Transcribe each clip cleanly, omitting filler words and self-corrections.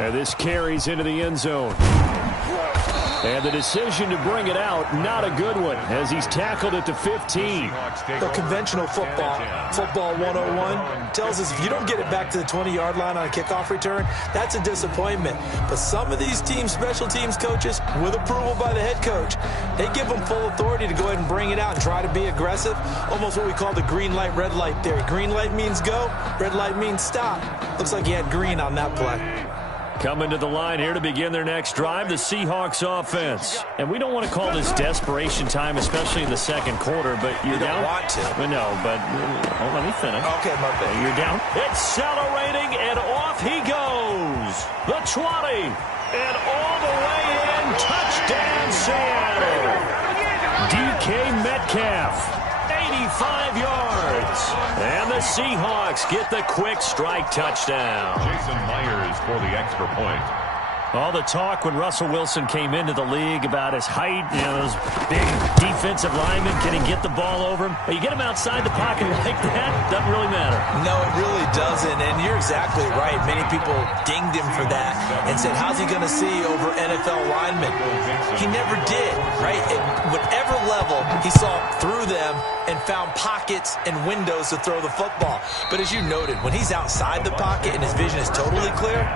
And this carries into the end zone. And the decision to bring it out, not a good one, as he's tackled at the 15. The conventional football 101, tells us if you don't get it back to the 20-yard line on a kickoff return, that's a disappointment. But some of these special teams coaches, with approval by the head coach, they give them full authority to go ahead and bring it out and try to be aggressive, almost what we call the green light, red light theory. Green light means go, red light means stop. Looks like he had green on that play. Coming to the line here to begin their next drive, the Seahawks offense. And we don't want to call this desperation time, especially in the second quarter, but you're down. You don't want to. Well, no, but let me finish. Okay, my bad. You're down. Accelerating, and off he goes. The 20, and all the way in. Touchdown, Seattle. DK Metcalf. 85 yards. And the Seahawks get the quick strike touchdown. Jason Myers for the extra point. All the talk when Russell Wilson came into the league about his height, those big defensive linemen, can he get the ball over him? But you get him outside the pocket like that, doesn't really matter. No, it really doesn't, and you're exactly right. Many people dinged him for that and said, how's he going to see over NFL linemen? He never did, right? At whatever level, he saw through them and found pockets and windows to throw the football. But as you noted, when he's outside the pocket and his vision is totally clear,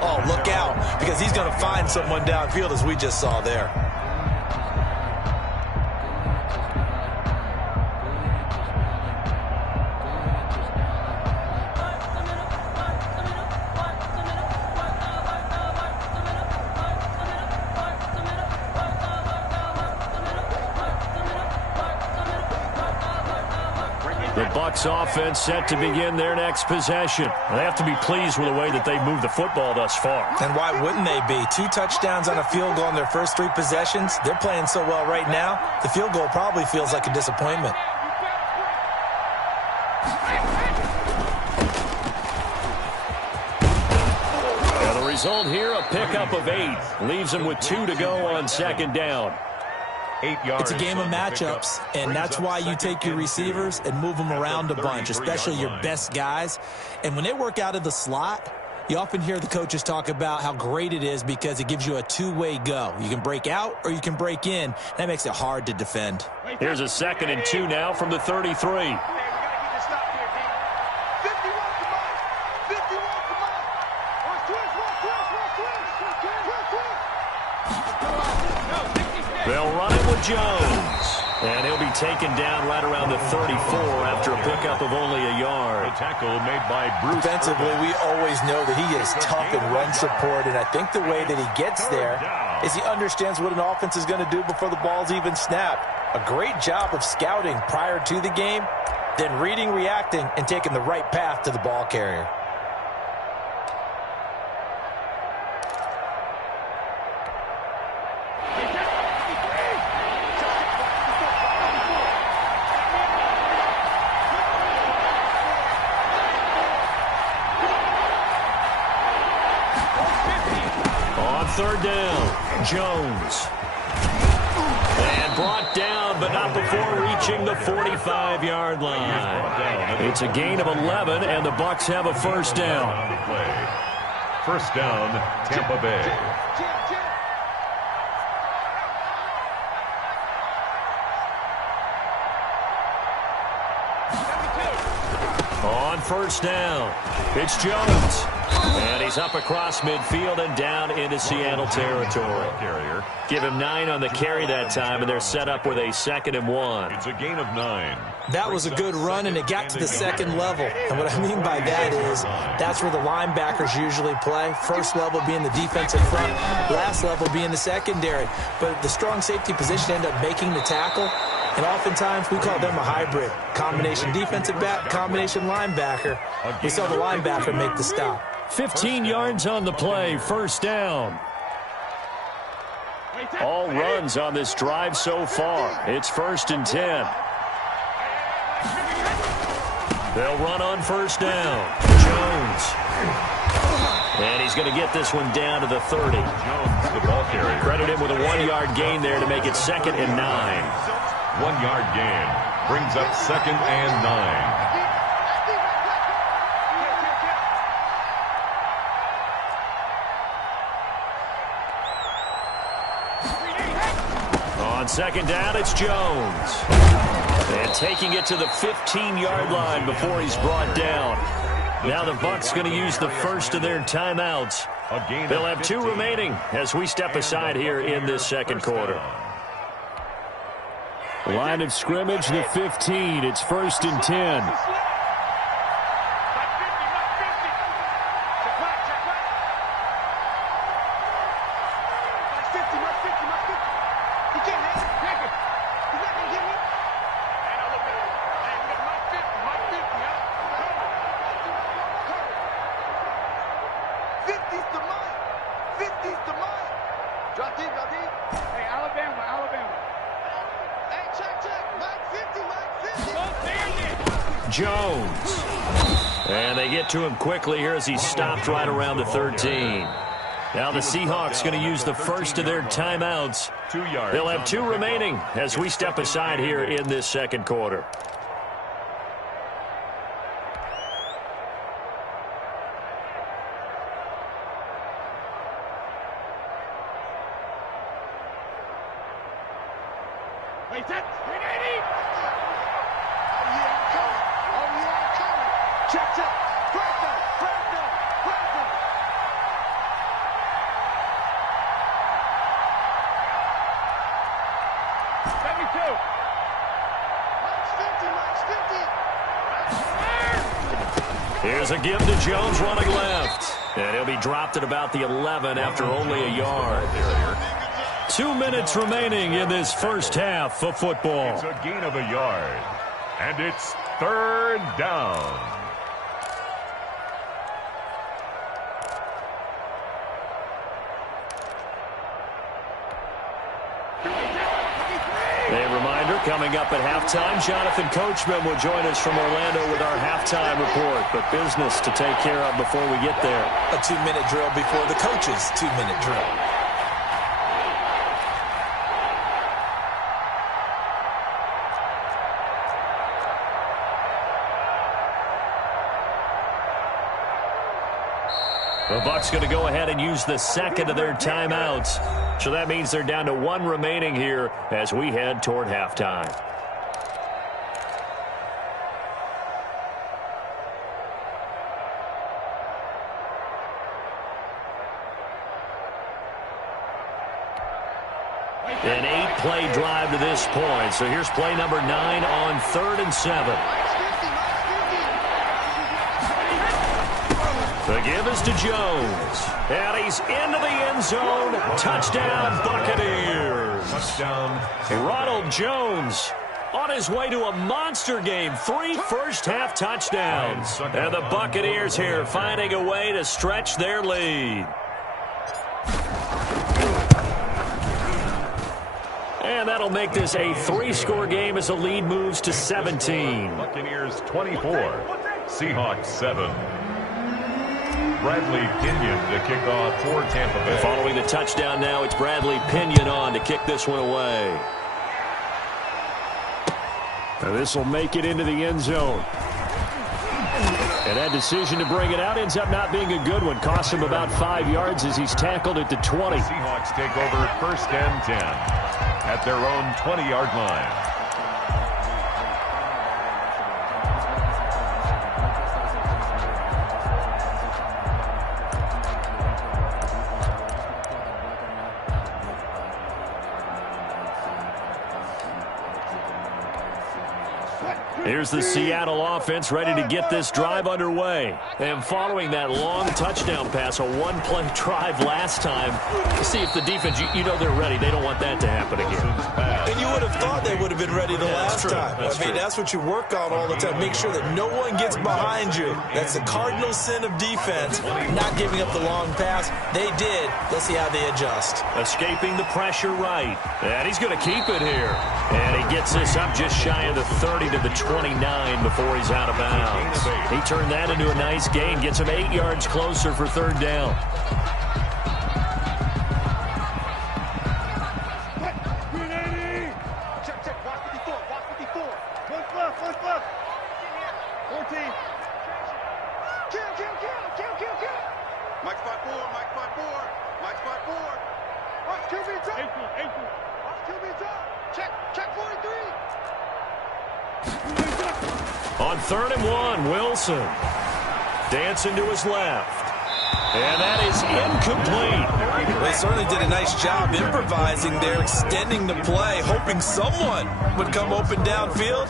oh, look out, because he's going to find someone downfield, as we just saw there. The Bucs offense set to begin their next possession. They have to be pleased with the way that they've moved the football thus far. And why wouldn't they be? 2 touchdowns on a field goal in their first 3 possessions. They're playing so well right now, the field goal probably feels like a disappointment. And the result here, a pickup of 8. Leaves them with 2 to go on second down. 8 yards. It's a game of matchups, and that's why you take your receivers and move them around a bunch, especially your best guys. And when they work out of the slot, you often hear the coaches talk about how great it is because it gives you a two-way go. You can break out or you can break in. That makes it hard to defend. Here's a 2nd and 2 now from the 33. They'll run it with Jones. And he'll be taken down right around the 34 after a pickup of only a yard. A tackle made by Bruce. Defensively, we always know that he is tough in run support, and I think the way that he gets there is he understands what an offense is going to do before the ball's even snapped. A great job of scouting prior to the game, then reading, reacting, and taking the right path to the ball carrier. Third down, Jones. And brought down, but not before reaching the 45-yard line. It's a gain of 11, and the Bucs have a first down. First down, Tampa Bay. On first down, it's Jones. And he's up across midfield and down into Seattle territory. Give him 9 on the carry that time, and they're set up with a 2nd and 1. It's a gain of 9. That was a good run, and it got to the second level. And what I mean by that is that's where the linebackers usually play. First level being the defensive front, last level being the secondary. But the strong safety position ended up making the tackle. And oftentimes, we call them a hybrid. Combination defensive back, combination linebacker. We saw the linebacker make the stop. 15 yards on the play, first down. All runs on this drive so far. It's 1st and 10. They'll run on first down. Jones. And he's going to get this one down to the 30. Jones, the ball carrier. Credit him with a 1-yard gain there to make it 2nd and 9. 1-yard gain brings up 2nd and 9. second down, it's Jones. And taking it to the 15-yard line before he's brought down. Now the Bucs going to use the first of their timeouts. They'll have 2 remaining as we step aside here in this second quarter. Line of scrimmage, the 15. It's 1st and 10. Jones. And they get to him quickly here as he stopped right around the 13. Now the Seahawks going to use the first of their timeouts. They'll have 2 remaining as we step aside here in this second quarter. Here's a give to Jones running left. And he'll be dropped at about the 11 after only a yard. 2 minutes remaining in this first half of football. It's a gain of a yard. And it's 3rd down. A reminder, coming up at halftime, Jonathan Coachman will join us from Orlando with our halftime report. But business to take care of before we get there. A 2-minute drill before the coach's 2-minute drill. The Bucs going to go ahead and use the second of their timeouts. So that means they're down to 1 remaining here as we head toward halftime. An 8-play drive to this point. So here's play number 9 on 3rd and 7. The give is to Jones. And he's into the end zone. Touchdown, Buccaneers. Touchdown. Ronald Jones on his way to a monster game. 3 first-half touchdowns. And the Buccaneers here finding a way to stretch their lead. And that'll make this a 3-score game as the lead moves to 17. Buccaneers 24, Seahawks 7. Bradley Pinion to kick off for Tampa Bay. Following the touchdown now, it's Bradley Pinion on to kick this one away. And this will make it into the end zone. And that decision to bring it out ends up not being a good one. Costs him about 5 yards as he's tackled at the 20. The Seahawks take over 1st and 10 at their own 20-yard line. Here's the Seattle offense ready to get this drive underway. And following that long touchdown pass, a 1-play drive last time, see if the defense, you know they're ready. They don't want that to happen again. And you would have thought they would have been ready the last time. That's what you work on all the time. Make sure that no one gets behind you. That's the cardinal sin of defense, not giving up the long pass. They did. Let's see how they adjust. Escaping the pressure right. And he's going to keep it here. And he gets this up just shy of the 30 to the 29 before he's out of bounds. He turned that into a nice gain. Gets him 8 yards closer for 3rd down. Check 43. On 3rd and 1, Wilson. Dancing to his left. And that is incomplete. They certainly did a nice job improvising there, extending the play, hoping someone would come open downfield,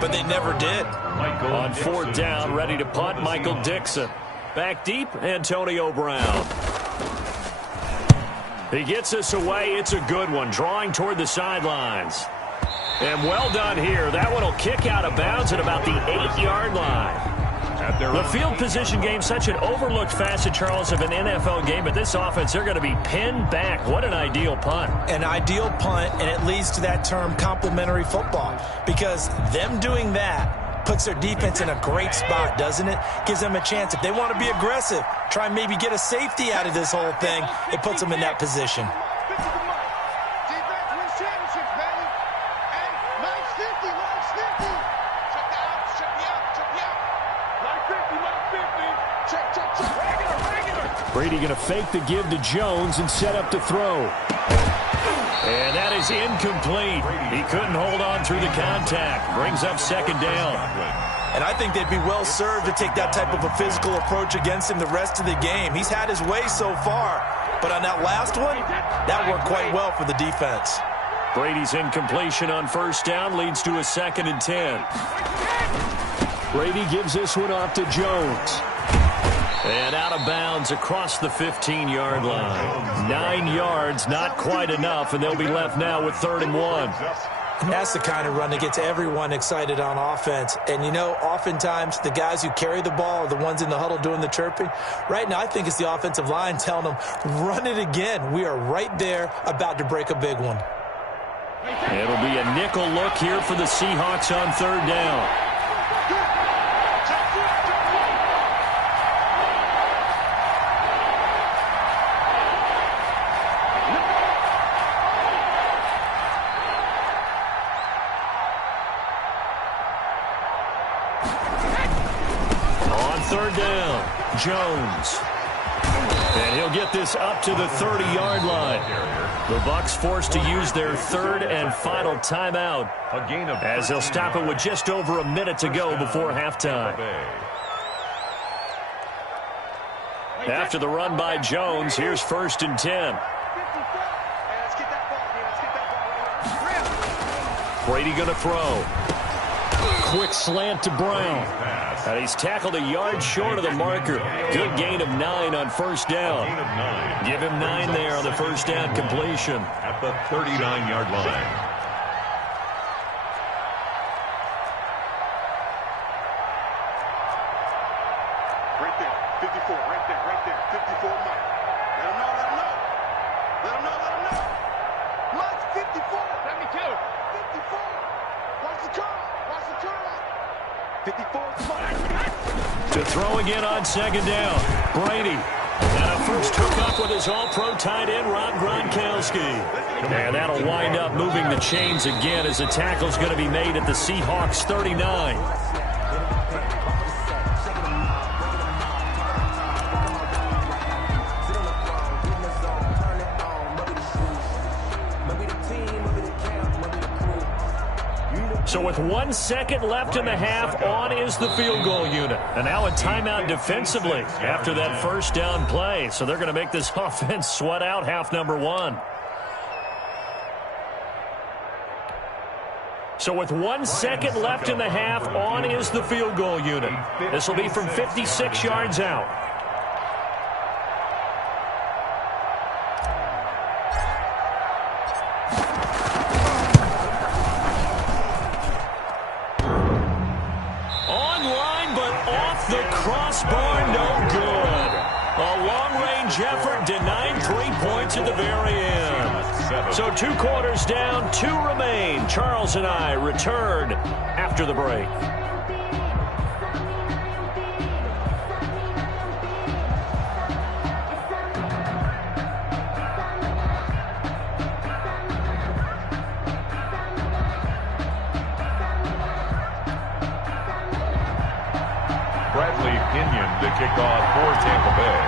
but they never did. On 4th down, ready to punt, Michael Dixon. Back deep, Antonio Brown. He gets us away. It's a good one, drawing toward the sidelines. And well done here. That one will kick out of bounds at about the 8-yard line. The field position game, such an overlooked facet, Charles, of an NFL game, but this offense, they're going to be pinned back. What an ideal punt. An ideal punt, and it leads to that term complementary football, because them doing that puts their defense in a great spot, doesn't it? Gives them a chance. If they want to be aggressive, try and maybe get a safety out of this whole thing, it puts them in that position. Brady going to fake the give to Jones and set up to throw. And that is incomplete. He couldn't hold on through the contact. Brings up 2nd down. And I think they'd be well served to take that type of a physical approach against him the rest of the game. He's had his way so far, but on that last one, that worked quite well for the defense. Brady's incompletion on 1st down leads to a 2nd and 10. Brady gives this one off to Jones. And out of bounds across the 15-yard line. 9 yards, not quite enough, and they'll be left now with 3rd and 1. That's the kind of run that gets everyone excited on offense. And, you know, oftentimes the guys who carry the ball are the ones in the huddle doing the chirping. Right now, I think it's the offensive line telling them, run it again. We are right there about to break a big one. It'll be a nickel look here for the Seahawks on 3rd down. On 3rd down, Jones. And he'll get this up to the 30-yard line. The Bucs forced to use their 3rd and final timeout as they'll stop it with just over a minute to go before halftime. After the run by Jones, here's 1st and 10. Brady going to throw. Quick slant to Brown. And he's tackled a yard short of the marker. Good gain of 9 on 1st down. Give him 9 there on the 1st down completion. At the 39-yard line. Right there, 54, right there, 54, Mike. Let him know. Let him know. Mike, 54. Let me too. 54. Watch the curl. 54, to throw again on 2nd down. Brady. And a first hookup with his all-pro tight end, Rob Gronkowski. And that'll wind up moving the chains again as the tackle's going to be made at the Seahawks 39. So with 1 second left in the half, on is the field goal unit. And now a timeout defensively after that 1st down play. So they're going to make this offense sweat out half number 1. So with 1 second left in the half, on is the field goal unit. This will be from 56 yards out. The crossbar, no good. A long-range effort denying 3 points at the very end. So 2 quarters down, 2 remain. Charles and I return after the break. Bradley Pinion to kick off for Tampa Bay.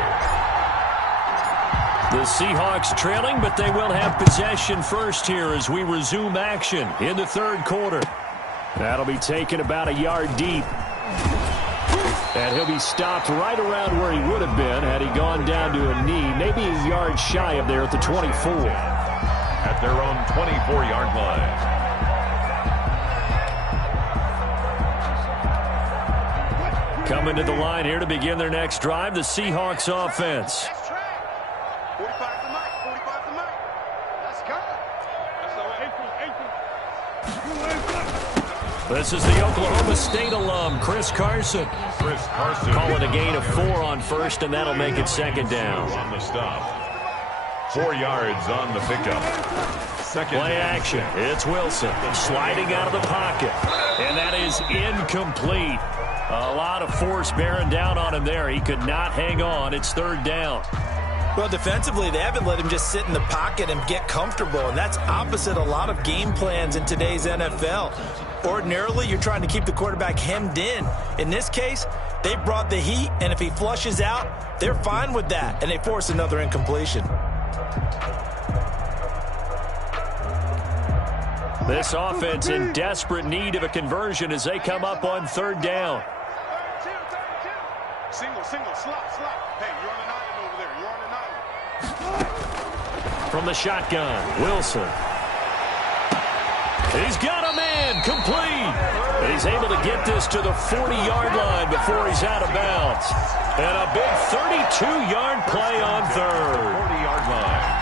The Seahawks trailing, but they will have possession first here as we resume action in the third quarter. That'll be taken about a yard deep. And he'll be stopped right around where he would have been had he gone down to a knee, maybe a yard shy of there at the 24. At their own 24-yard line. Coming to the line here to begin their next drive, the Seahawks offense. 45 to Mike. 45 to Mike. Let's go. This is the Oklahoma State alum, Chris Carson. Calling a gain of 4 on first, and that'll make it second down. On the stop. 4 yards on the pickup. Second play action. It's Wilson sliding out of the pocket, and that is incomplete. A lot of force bearing down on him there. He could not hang on. It's third down. Well, defensively, they haven't let him just sit in the pocket and get comfortable, and that's opposite a lot of game plans in today's NFL. Ordinarily, you're trying to keep the quarterback hemmed in. In this case, they brought the heat, and if he flushes out, they're fine with that, and they force another incompletion. This offense in desperate need of a conversion as they come up on third down. Single, slot. Hey, you're on an island over there. You're on an island. From the shotgun, Wilson. He's got a man, complete. And he's able to get this to the 40-yard line before he's out of bounds. And a big 32-yard play on third. 40-yard line.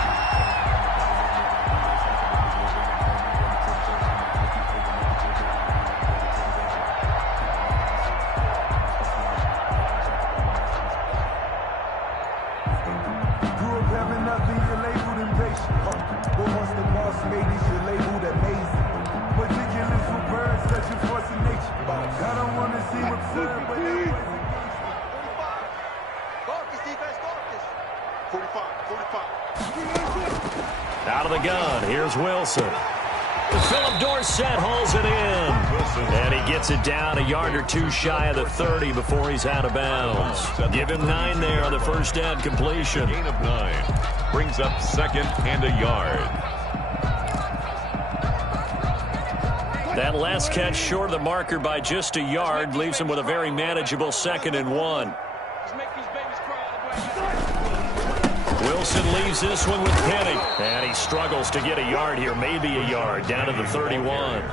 Out of the gun, here's Wilson. Philip Dorsett hauls it in. And he gets it down a yard or two shy of the 30 before he's out of bounds. Give him 9 there on the first down completion. Gain of 9. Brings up second and a yard. That last catch short of the marker by just a yard leaves him with a very manageable 2nd and 1. Wilson leaves this one with Penny. And he struggles to get a yard here, maybe a yard, down to the 31.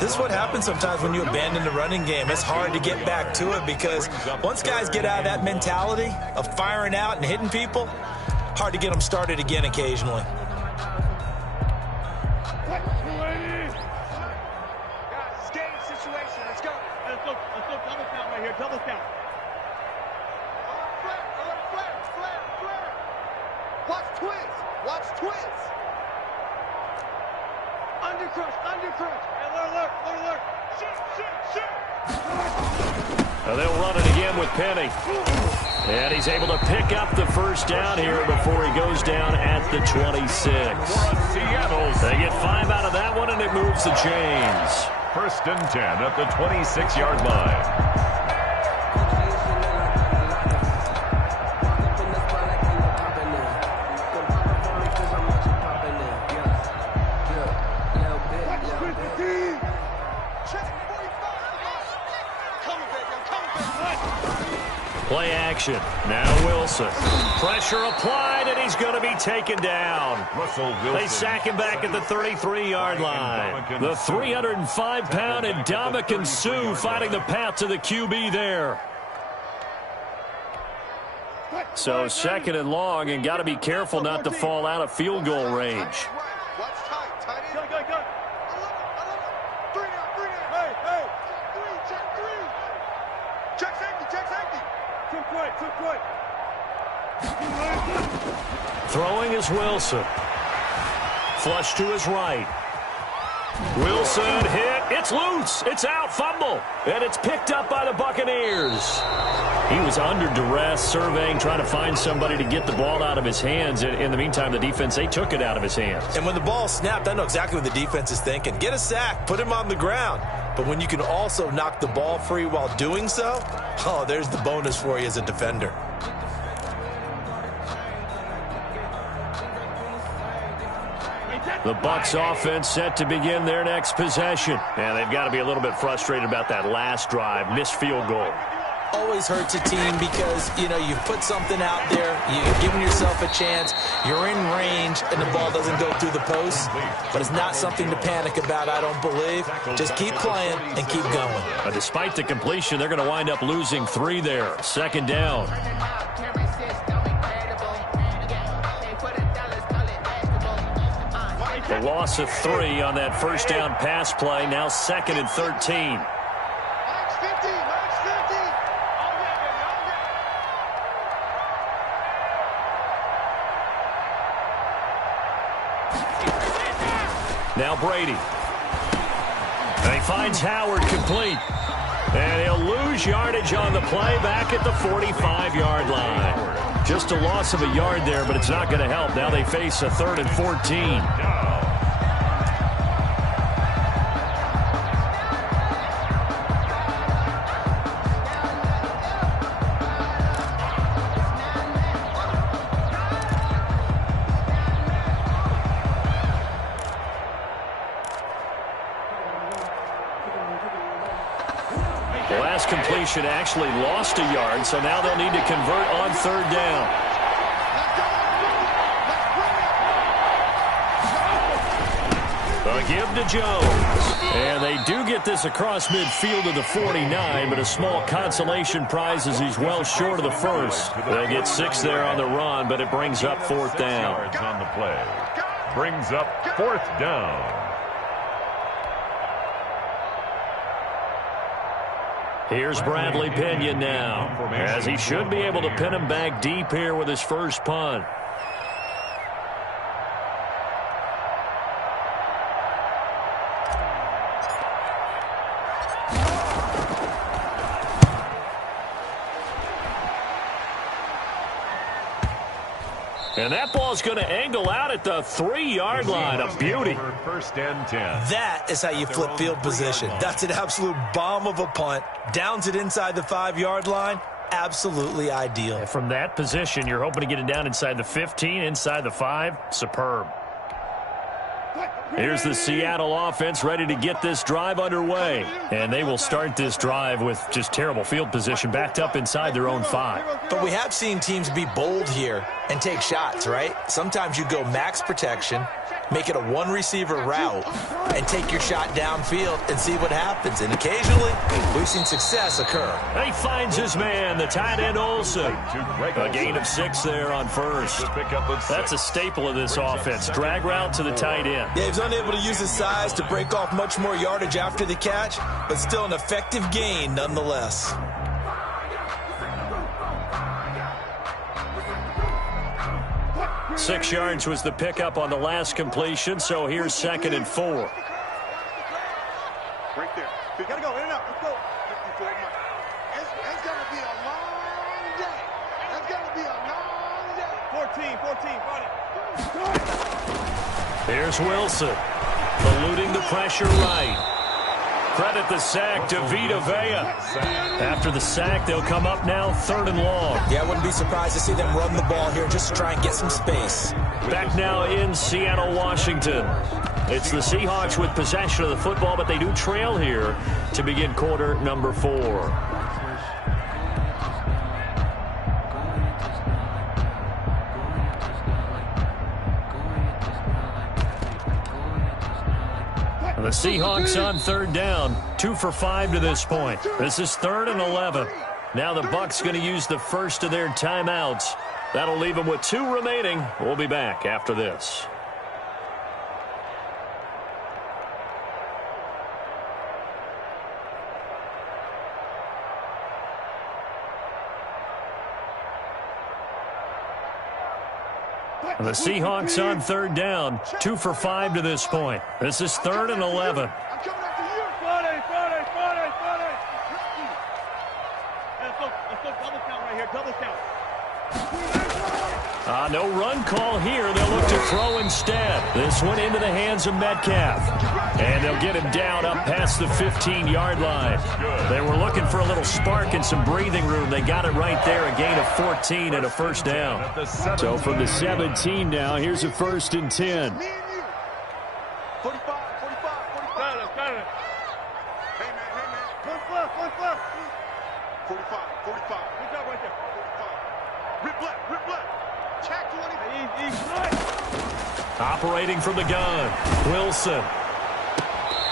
This is what happens sometimes when you abandon the running game. It's hard to get back to it because once guys get out of that mentality of firing out and hitting people, hard to get them started again occasionally. Guys, it's game situation. Let's go. Let's look double count right here. Double count. Flare. Watch twins. Undercrush. Alert. Shoot. They'll run it again with Penny. And he's able to pick up the first down here before he goes down at the 26. They get 5 out of that one, and it moves the chains. First and 10 at the 26-yard line. Play action. Now Wilson. Pressure applied, and he's going to be taken down. They sack him back at the 33-yard line. The 305-pound Ndamukong Suh finding the path to the QB there. So 2nd and long, and got to be careful not to fall out of field goal range. Throwing is Wilson. Flush to his right. Wilson hit. It's loose. It's out. Fumble. And it's picked up by the Buccaneers. He was under duress, surveying, trying to find somebody to get the ball out of his hands. In the meantime, the defense, they took it out of his hands. And when the ball snapped, I know exactly what the defense is thinking. Get a sack. Put him on the ground. But when you can also knock the ball free while doing so, oh, there's the bonus for you as a defender. The Bucs offense set to begin their next possession. And they've got to be a little bit frustrated about that last drive, missed field goal. Always hurts a team because, you know, you've put something out there, you've given yourself a chance, you're in range, and the ball doesn't go through the post. But it's not something to panic about, I don't believe. Just keep playing and keep going. Despite the completion, they're going to wind up losing 3 there. 2nd down. The loss of 3 on that first down pass play. Now 2nd and 13. Now Brady. And he finds Howard complete. And he'll lose yardage on the play back at the 45-yard line. Just a loss of a yard there, but it's not going to help. Now they face a 3rd and 14. Completion actually lost a yard, so now they'll need to convert on 3rd down. A give to Jones. And they do get this across midfield to the 49, but a small consolation prize as he's well short of the first. They'll get 6 there on the run, but it brings up 4th down. On the play. Brings up 4th down. Here's Bradley Pinion now, as he should be able to pin him back deep here with his first punt. And that ball's going to angle out at the 3-yard line. A beauty. 1st and 10. That is how you flip field position. That's an absolute bomb of a punt. Downs it inside the 5-yard line. Absolutely ideal. And from that position, you're hoping to get it down inside the 15, inside the 5. Superb. Here's the Seattle offense ready to get this drive underway. And they will start this drive with just terrible field position backed up inside their own 5. But we have seen teams be bold here and take shots, right? Sometimes you go max protection, make it a 1-receiver route, and take your shot downfield and see what happens. And occasionally, we've seen success occur. He finds his man, the tight end Olsen. A gain of 6 there on first. That's a staple of this offense. Drag route to the tight end. Yeah, he's unable to use his size to break off much more yardage after the catch, but still an effective gain nonetheless. Six yards was the pickup on the last completion, so here's 2nd and 4. Right there. We gotta go in and out. Let's go. 54 miles. It's gonna be a long day. It's gonna be a long day. 14, 40. Here's Wilson, eluding the pressure right. Credit the sack to Vita Vea. After the sack, they'll come up now 3rd and long. Yeah, I wouldn't be surprised to see them run the ball here just to try and get some space. Back now in Seattle, Washington. It's the Seahawks with possession of the football, but they do trail here to begin quarter number 4. The Seahawks on 3rd down, 2 for 5 to this point. This is 3rd and 11. Now the Bucs going to use the first of their timeouts. That'll leave them with 2 remaining. We'll be back after this. The Seahawks on 3rd down, 2 for 5 to this point. This is 3rd and 11. I'm coming after you. 40. Let's go double count right here. Double count. No run call here. They'll look to throw instead. This one into the hands of Metcalf. And they'll get him down up past the 15-yard line. They were looking for a little spark and some breathing room. They got it right there, a gain of 14 and a 1st down. So from the 17 now, here's a 1st and 10. 45. Good job right there. 45. Rip left. Check 20. Operating from the gun, Wilson.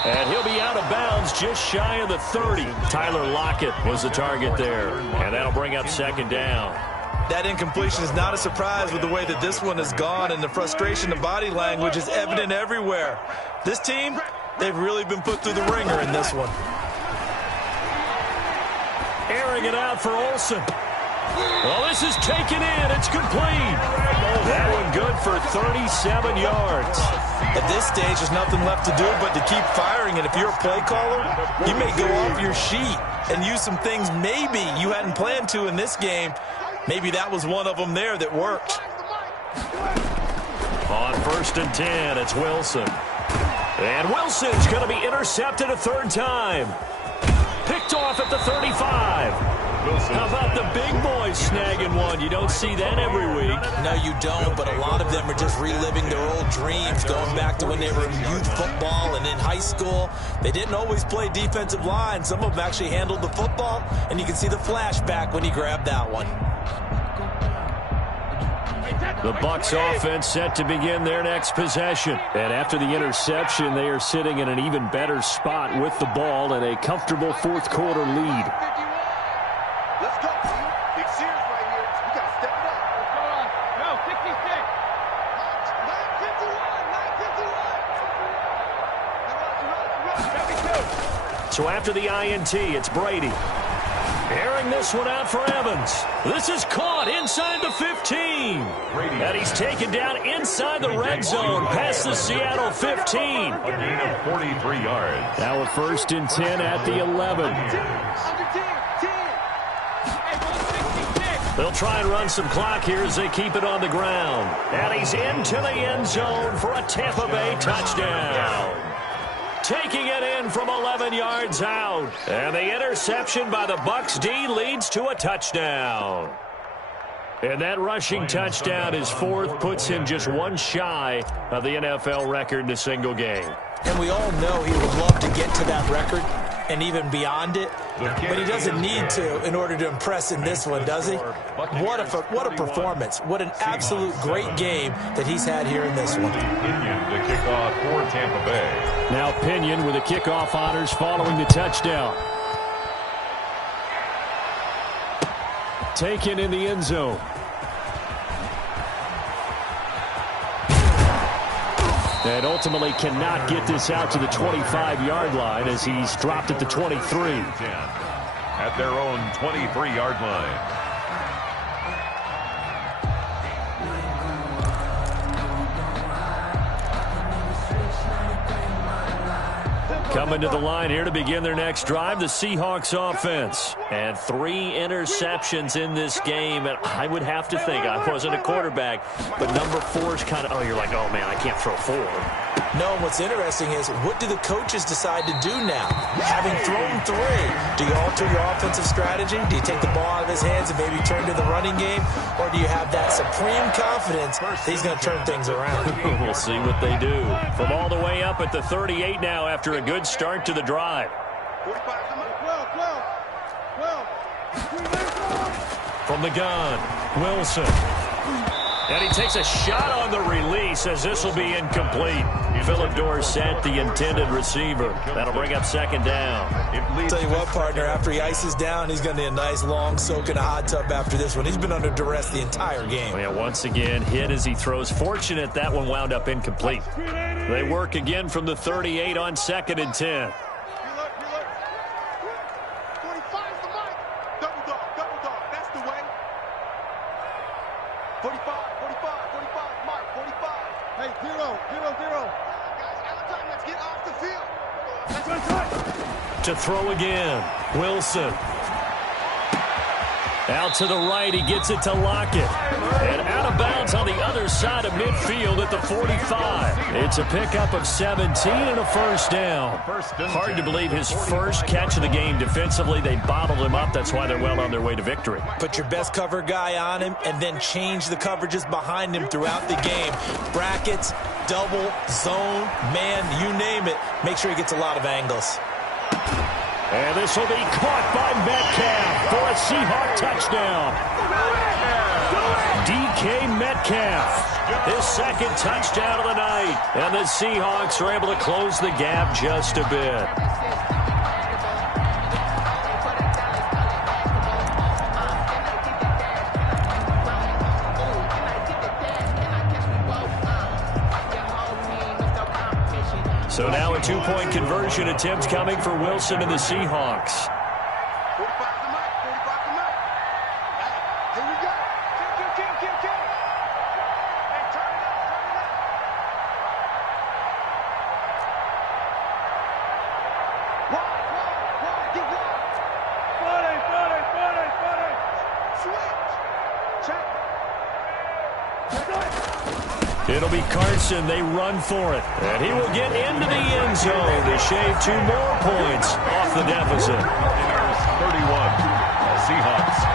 And he'll be out of bounds just shy of the 30. Tyler Lockett was the target there. And that'll bring up second down. That incompletion is not a surprise with the way that this one has gone, and the frustration, the body language is evident everywhere. This team, they've really been put through the ringer in this one. Airing it out for Olsen. Well, this is taken in. It's complete. That one good for 37 yards. At this stage, there's nothing left to do but to keep firing. And if you're a play caller, you may go off your sheet and use some things maybe you hadn't planned to in this game. Maybe that was one of them there that worked. On 1st and 10, it's Wilson. And Wilson's going to be intercepted a third time. Picked off at the 35. How about the big boys snagging one? You don't see that every week. No, you don't, but a lot of them are just reliving their old dreams, going back to when they were in youth football and in high school. They didn't always play defensive line. Some of them actually handled the football, and you can see the flashback when he grabbed that one. The Bucs offense set to begin their next possession. And after the interception, they are sitting in an even better spot with the ball and a comfortable fourth quarter lead. Let's go. Big series right here. We got to step it up. What's going on? No, 66. 951. So after the INT, it's Brady. Airing this one out for Evans. This is caught inside the 15. And he's taken down inside the red zone past the Seattle 15. A gain of 43 yards. Now a 1st and 10 at the 11. They'll try and run some clock here as they keep it on the ground. And he's into the end zone for a Tampa Bay touchdown. Taking it in from 11 yards out. And the interception by the Bucs D leads to a touchdown. And that rushing touchdown, his 4th, puts him just one shy of the NFL record in a single game. And we all know he would love to get to that record and even beyond it, but he doesn't need to in order to impress in this one, does he? What a performance. What an absolute great game that he's had here in this one. Pinion to kick off for Tampa Bay. Now Pinion with the kickoff honors following the touchdown. Taken in the end zone. And ultimately cannot get this out to the 25-yard line as he's dropped at the 23. At their own 23-yard line. Coming to the line here to begin their next drive, the Seahawks offense. And 3 interceptions in this game. And I would have to think, I wasn't a quarterback, but number 4 is kind of, oh, you're like, oh, man, I can't throw 4. No, what's interesting is, what do the coaches decide to do now? Having thrown 3, do you alter your offensive strategy? Do you take the ball out of his hands and maybe turn to the running game? Or do you have that supreme confidence that he's going to turn things around? We'll see what they do. From all the way up at the 38 now after a good start to the drive. From the gun, Wilson. And he takes a shot on the release as this will be incomplete. Philip Dorsett, the intended receiver. That'll bring up second down. Tell you what, partner, after he ices down, he's going to need a nice long soak in a hot tub after this one. He's been under duress the entire game. Yeah, once again, hit as he throws. Fortunate that one wound up incomplete. They work again from the 38 on 2nd and 10. To throw again, Wilson. Out to the right, he gets it to Lockett. And out of bounds on the other side of midfield at the 45. It's a pickup of 17 and a first down. Hard to believe his first catch of the game defensively. They bottled him up. That's why they're well on their way to victory. Put your best cover guy on him and then change the coverages behind him throughout the game. Brackets, double, zone, man, you name it. Make sure he gets a lot of angles. And this will be caught by Metcalf for a Seahawk touchdown. DK Metcalf, his second touchdown of the night. And the Seahawks are able to close the gap just a bit. So now a two-point conversion attempt coming for Wilson and the Seahawks. 45 to Mike. 45 to Mike. Here we go. Kill. Hey, turn it up. Wide. Get wide. 40. Switch. Check. It'll be Carson. They run for it. And he will get into the end zone to shave 2 more points off the deficit. Buccaneers 31, Seahawks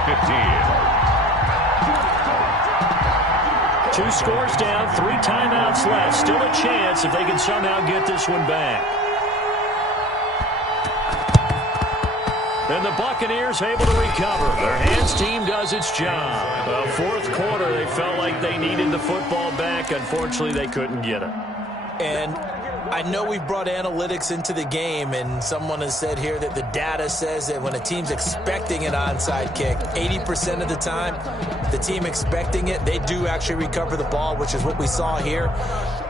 15. 2 scores down, 3 timeouts left. Still a chance if they can somehow get this one back. And the Buccaneers able to recover. Their hands team does its job. The fourth quarter, they felt like they needed the football back. Unfortunately, they couldn't get it. And I know we've brought analytics into the game, and someone has said here that the data says that when a team's expecting an onside kick, 80% of the time, the team expecting it, they do actually recover the ball, which is what we saw here.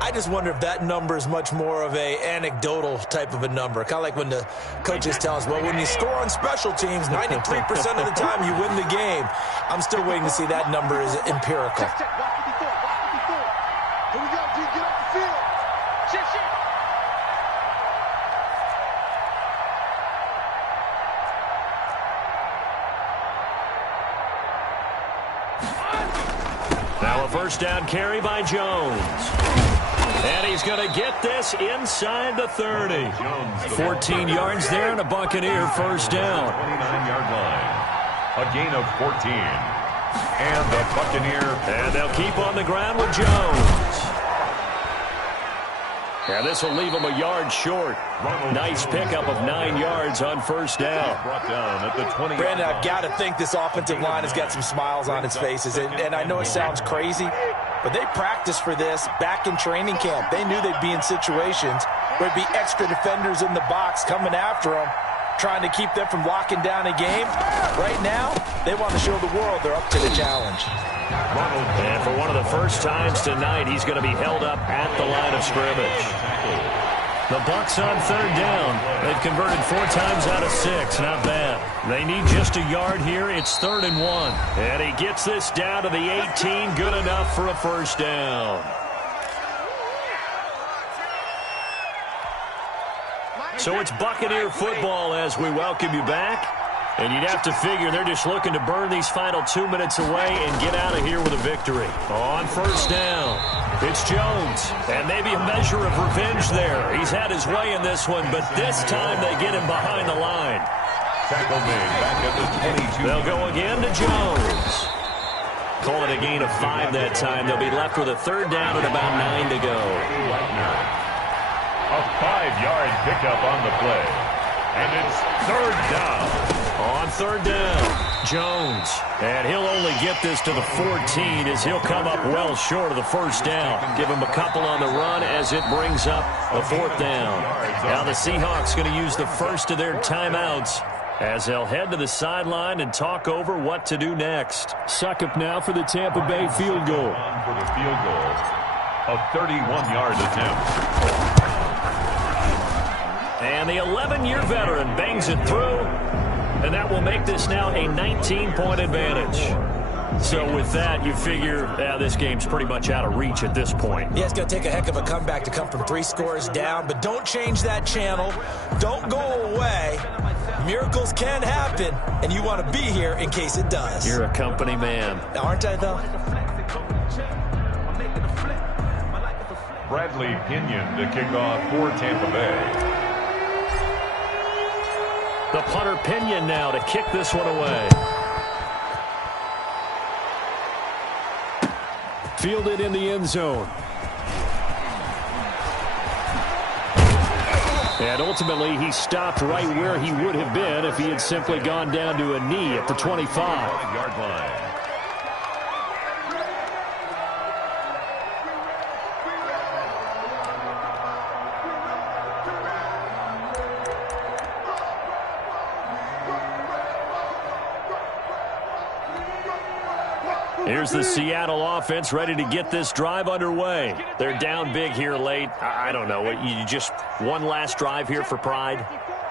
I just wonder if that number is much more of a anecdotal type of a number. Kind of like when the coaches tell us, well, when you score on special teams, 93% of the time you win the game. I'm still waiting to see that number is empirical. Check. Watch 54. Here we go, G. Get off the field. Shit. Now a first down carry by Jones. And he's going to get this inside the 30. 14 yards there and a Buccaneer first down. 29-yard line. A gain of 14. And the Buccaneer. And they'll keep on the ground with Jones. And this will leave him a yard short. Nice pickup of 9 yards on first down. Brought down at the 20. Brandon, I've got to think this offensive line has got some smiles on its faces. And I know it sounds crazy, but they practiced for this back in training camp. They knew they'd be in situations where it'd be extra defenders in the box coming after them, trying to keep them from locking down a game. Right now, they want to show the world they're up to the challenge. And for one of the first times tonight, he's going to be held up at the line of scrimmage. The Bucs on third down. They've converted 4 times out of 6. Not bad. They need just a yard here. It's 3rd and 1. And he gets this down to the 18. Good enough for a first down. So it's Buccaneer football as we welcome you back. And you'd have to figure they're just looking to burn these final 2 minutes away and get out of here with a victory. On first down, it's Jones. And maybe a measure of revenge there. He's had his way in this one, but this time they get him behind the line. Tackle made back at the 22. They'll go again to Jones. Call it a gain of 5 that time. They'll be left with a third down and about 9 to go. A 5-yard pickup on the play. And it's third down. On third down, Jones. And he'll only get this to the 14 as he'll come up well short of the first down. Give him a couple on the run as it brings up a 4th down. Now the Seahawks going to use the first of their timeouts as they'll head to the sideline and talk over what to do next. Suckup now for the Tampa Bay field goal. For the field goal, a 31-yard attempt. And the 11-year veteran bangs it through, and that will make this now a 19-point advantage. So with that, you figure this game's pretty much out of reach at this point. Yeah, it's going to take a heck of a comeback to come from 3 scores down, but don't change that channel. Don't go away. Miracles can happen, and you want to be here in case it does. You're a company man. Aren't I, though? Bradley Pinion to kick off for Tampa Bay. The punter Pinion now to kick this one away. Fielded in the end zone. And ultimately, he stopped right where he would have been if he had simply gone down to a knee at the 25-yard line. Here's the Seattle offense ready to get this drive underway. They're down big here late. I don't know. You just one last drive here for pride?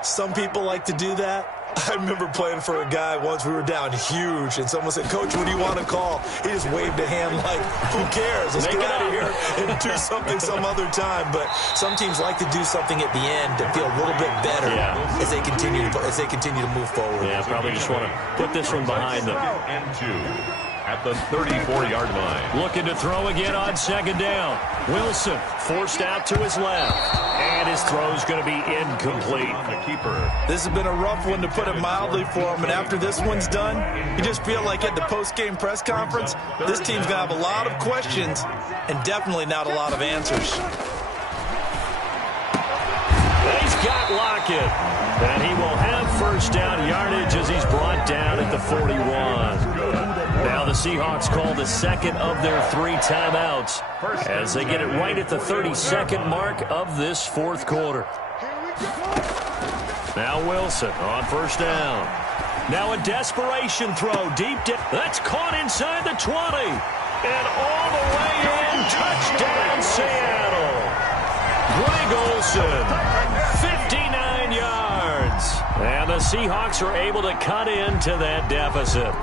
Some people like to do that. I remember playing for a guy once. We were down huge, and someone said, "Coach, what do you want to call?" He just waved a hand like, who cares? Let's get out of here and do something some other time. But some teams like to do something at the end to feel a little bit better as they continue to move forward. Yeah, probably just want to put this one behind them. And 2 at the 34-yard line. Looking to throw again on second down. Wilson forced out to his left. And his throw's going to be incomplete. The keeper. This has been a rough one, to put it mildly, for him. And after this one's done, you just feel like at the post-game press conference, this team's going to have a lot of questions and definitely not a lot of answers. He's got Lockett. And he will have first down yardage as he's brought down at the 41. Now the Seahawks call the second of their 3 timeouts as they get it right at the 32nd mark of this fourth quarter. Now Wilson on first down. Now a desperation throw deep. That's caught inside the 20. And all the way in. Touchdown Seattle. Greg Olsen, 59 yards. And the Seahawks are able to cut into that deficit.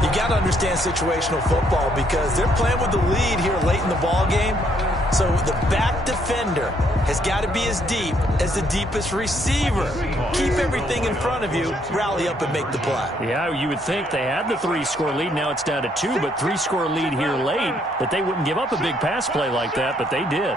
You got to understand situational football because they're playing with the lead here late in the ball game. So the back defender has got to be as deep as the deepest receiver. Keep everything in front of you, rally up and make the play. Yeah, you would think they had the 3-score lead. Now it's down to 2, but 3-score lead here late, that they wouldn't give up a big pass play like that, but they did.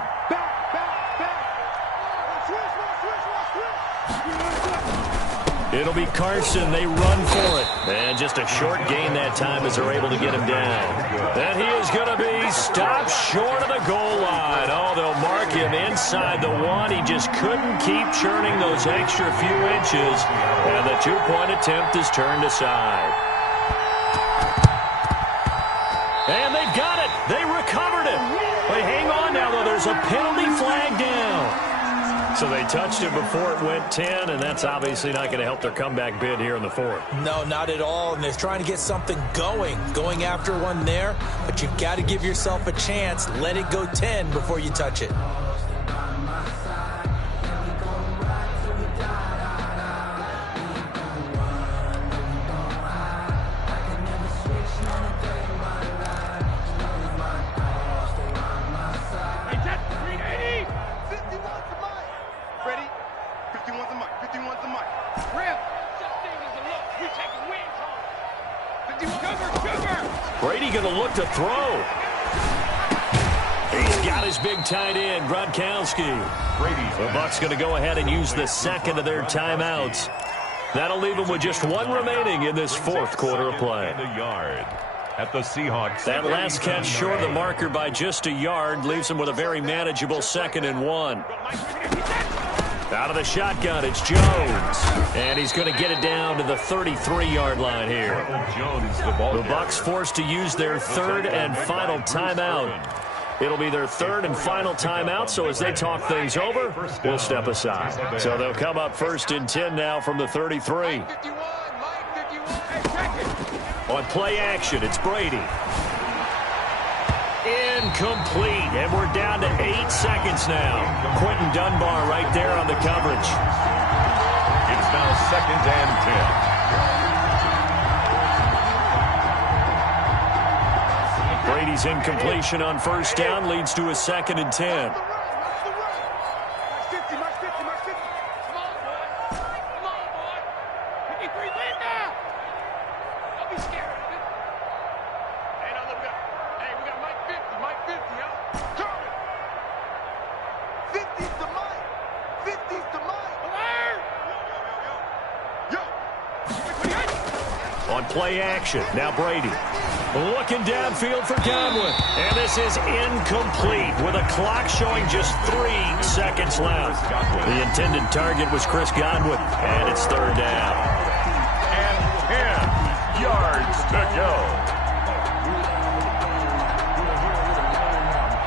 It'll be Carson. They run for it. And just a short gain that time as they're able to get him down. And he is going to be stopped short of the goal line. Oh, they'll mark him inside the 1. He just couldn't keep churning those extra few inches. And the 2-point attempt is turned aside. And they've got it. They recovered it. But hang on now, though. There's a penalty flag down. So they touched it before it went 10, and that's obviously not going to help their comeback bid here in the fourth. No, not at all, and they're trying to get something going after one there, but you've got to give yourself a chance. Let it go 10 before you touch it. Brady going to look to throw. He's got his big tight end, Gronkowski. The Bucs going to go ahead and use the second of their timeouts. That'll leave them with just 1 remaining in this fourth quarter of play. At the Seahawks. That last catch short of the marker by just a yard leaves them with a very manageable 2nd and 1. Out of the shotgun, it's Jones. And he's going to get it down to the 33-yard line here. The Bucs forced to use their 3rd and final timeout. It'll be their 3rd and final timeout, so as they talk things over, we'll step aside. So they'll come up 1st and 10 now from the 33. On play action, it's Brady. Incomplete, and we're down to 8 seconds now. Quentin Dunbar right there on the coverage. It's now 2nd and 10. Brady's incompletion on first down leads to a 2nd and 10. play action. Now Brady looking downfield for Godwin. And this is incomplete with a clock showing just 3 seconds left. The intended target was Chris Godwin, and it's third down. And 10 yards to go.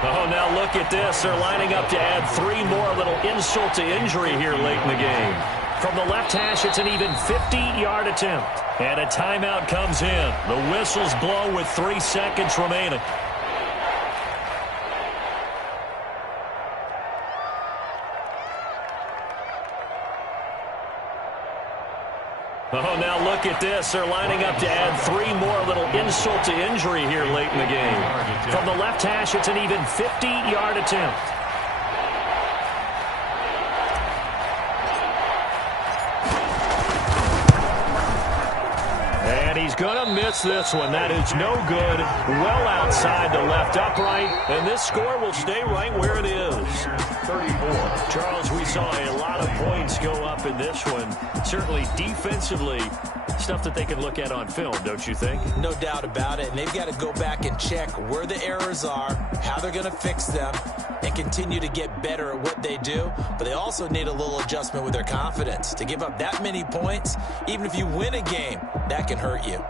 Oh, now look at this. They're lining up to add 3 more, a little insult to injury here late in the game. From the left hash, it's an even 50-yard attempt. And a timeout comes in. The whistle's blown with 3 seconds remaining. Oh, now look at this. They're lining up to add 3 more, a little insult to injury here late in the game. From the left hash, it's an even 50-yard attempt. And he's going to miss this one. That is no good. Well outside the left upright. And this score will stay right where it is. 34. Charles, we saw a lot of points go up in this one. Certainly defensively, stuff that they can look at on film, don't you think? No doubt about it. And they've got to go back and check where the errors are, how they're going to fix them, and continue to get better at what they do. But they also need a little adjustment with their confidence. To give up that many points, even if you win a game, that can hurt you.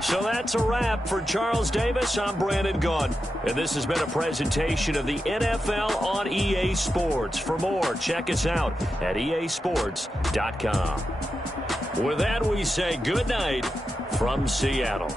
So that's a wrap for Charles Davis. I'm Brandon Gaudin, and this has been a presentation of the NFL on EA Sports. For more, check us out at easports.com. With that, we say good night from Seattle.